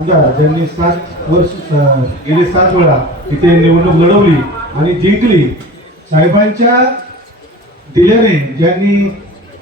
ज्यांनी सात वर्ष गेले गेली सात वेळा इथे निवडणूक लढवली आणि जिंकली साहेबांच्या दिल्याने ज्यांनी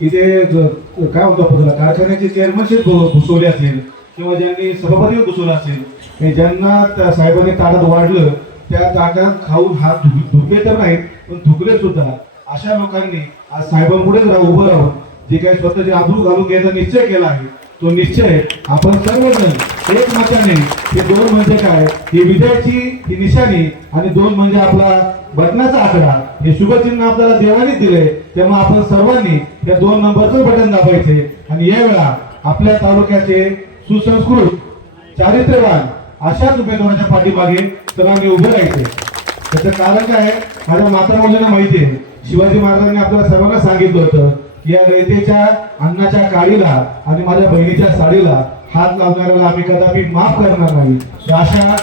इथे काय म्हणतो आपण कारखान्याचे चेअरमनशिप घुसवले असेल किंवा ज्यांनी सभापती घुसवला असेल ज्यांना त्या साहेबांनी ताटात वाढलं त्या ताटात खाऊन हात धुकले तर नाहीत पण धुकले सुद्धा. अशा लोकांनी आज साहेबांपुढेच उभं राहून जे काही स्वतःचे आबरू घालून घ्यायचा निश्चय केला आहे. तो निश्चय आपण सर्वजण एक मताने हे दोन म्हणजे काय? ही विजयाची ही निशाणी आणि दोन म्हणजे आपला बटनाचा आकडा. हे शुभचिन्ह आपल्याला देवाने दिले तेव्हा आपण सर्वांनी या दोन नंबरचं बटन दाबायचे. आणि यावेळा आपल्या तालुक्याचे सुसंस्कृत चारित्र्यवान अशाच उमेदवाराच्या पाठीमागे सर्वांनी उभे राहायचे. त्याचं कारण काय आहे? माझ्या माता मुलींना माहिती आहे. शिवाजी महाराजांनी आपल्याला सर्वांना सांगितलं होतं या रयतेच्या अन्नाच्या काळीला आणि माझ्या बहिणीच्या साडीला हात लावणाऱ्याला आम्ही कदापि माफ करणार नाही. तर अशा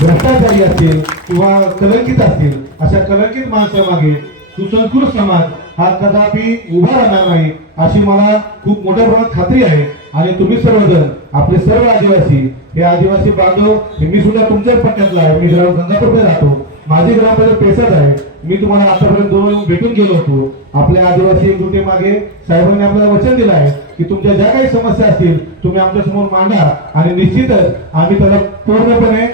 भ्रष्टाचारी असतील किंवा कलंकित असतील अशा कलंकित माणसामागे सुसंस्कृत समाज हा कदापि उभा राहणार नाही अशी मला खूप मोठ्या प्रमाणात खात्री आहे. आणि तुम्ही सर्वजण आपले सर्व आदिवासी हे आदिवासी बांधव मी सुद्धा तुमच्याच पट्ट्यातला आहे. मी ग्राम गंगापूरमध्ये राहतो. माझी ग्रामपंचायत पेसत आहे. मी तुम्हाला आतापर्यंत दोन भेटून गेलो होतो. आपल्या आदिवासी एकजुटी मागे साहेबांनी आपल्याला वचन दिलं आहे की तुमच्या ज्या काही समस्या असतील तुम्ही आमच्यासमोर मांडा आणि निश्चितच आम्ही त्याला पूर्णपणे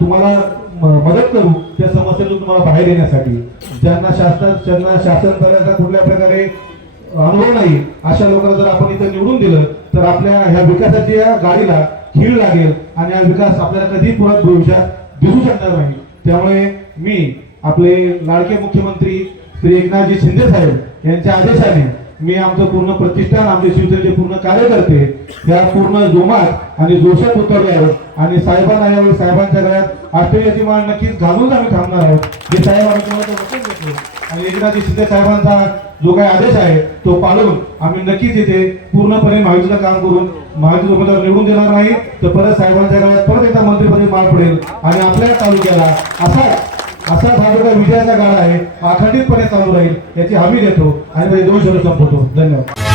तुम्हाला मदत करू त्या समस्येतून तुम्हाला बाहेर येण्यासाठी. ज्यांना शासन ज्यांना शासन करायचा कुठल्या प्रकारे अनुभव नाही अशा लोकांना जर आपण इथं निवडून दिलं तर आपल्या ह्या विकासाच्या गाडीला खीळ लागेल आणि हा विकास आपल्याला कधी पुरत भविष्यात दिसू शकणार नाही. त्यामुळे मी आपले लाडके मुख्यमंत्री श्री एकनाथजी शिंदे साहेब यांच्या आदेशाने मी आमचं पूर्ण प्रतिष्ठान आमचे शिवसेनेचे पूर्ण कार्यकर्ते त्या पूर्ण जोमात आणि जोशात उतरले आहोत आणि साहेबांना यावेळी साहेबांच्या गळ्यात आश्चर्याची मान नक्कीच घालून आम्ही थांबणार आहोत. हे साहेब आम्ही तुम्हाला ते वचन देतो. आणि एकनाथजी शिंदे साहेबांचा जो काही आदेश आहे तो पाळून आम्ही नक्कीच इथे पूर्णपणे महायुतीचं काम करून महायुती उमेदवार निवडून देणार नाही. तर परत साहेबांच्या गळ्यात परत एकदा मंत्रिपदी माळ पडेल आणि आपल्या तालुक्याला असा असा भाजपा विजयाचा गाडा आहे अखंडितपणे चालू राहील याची हमी देतो आणि दोन शब्द संपवतो. धन्यवाद.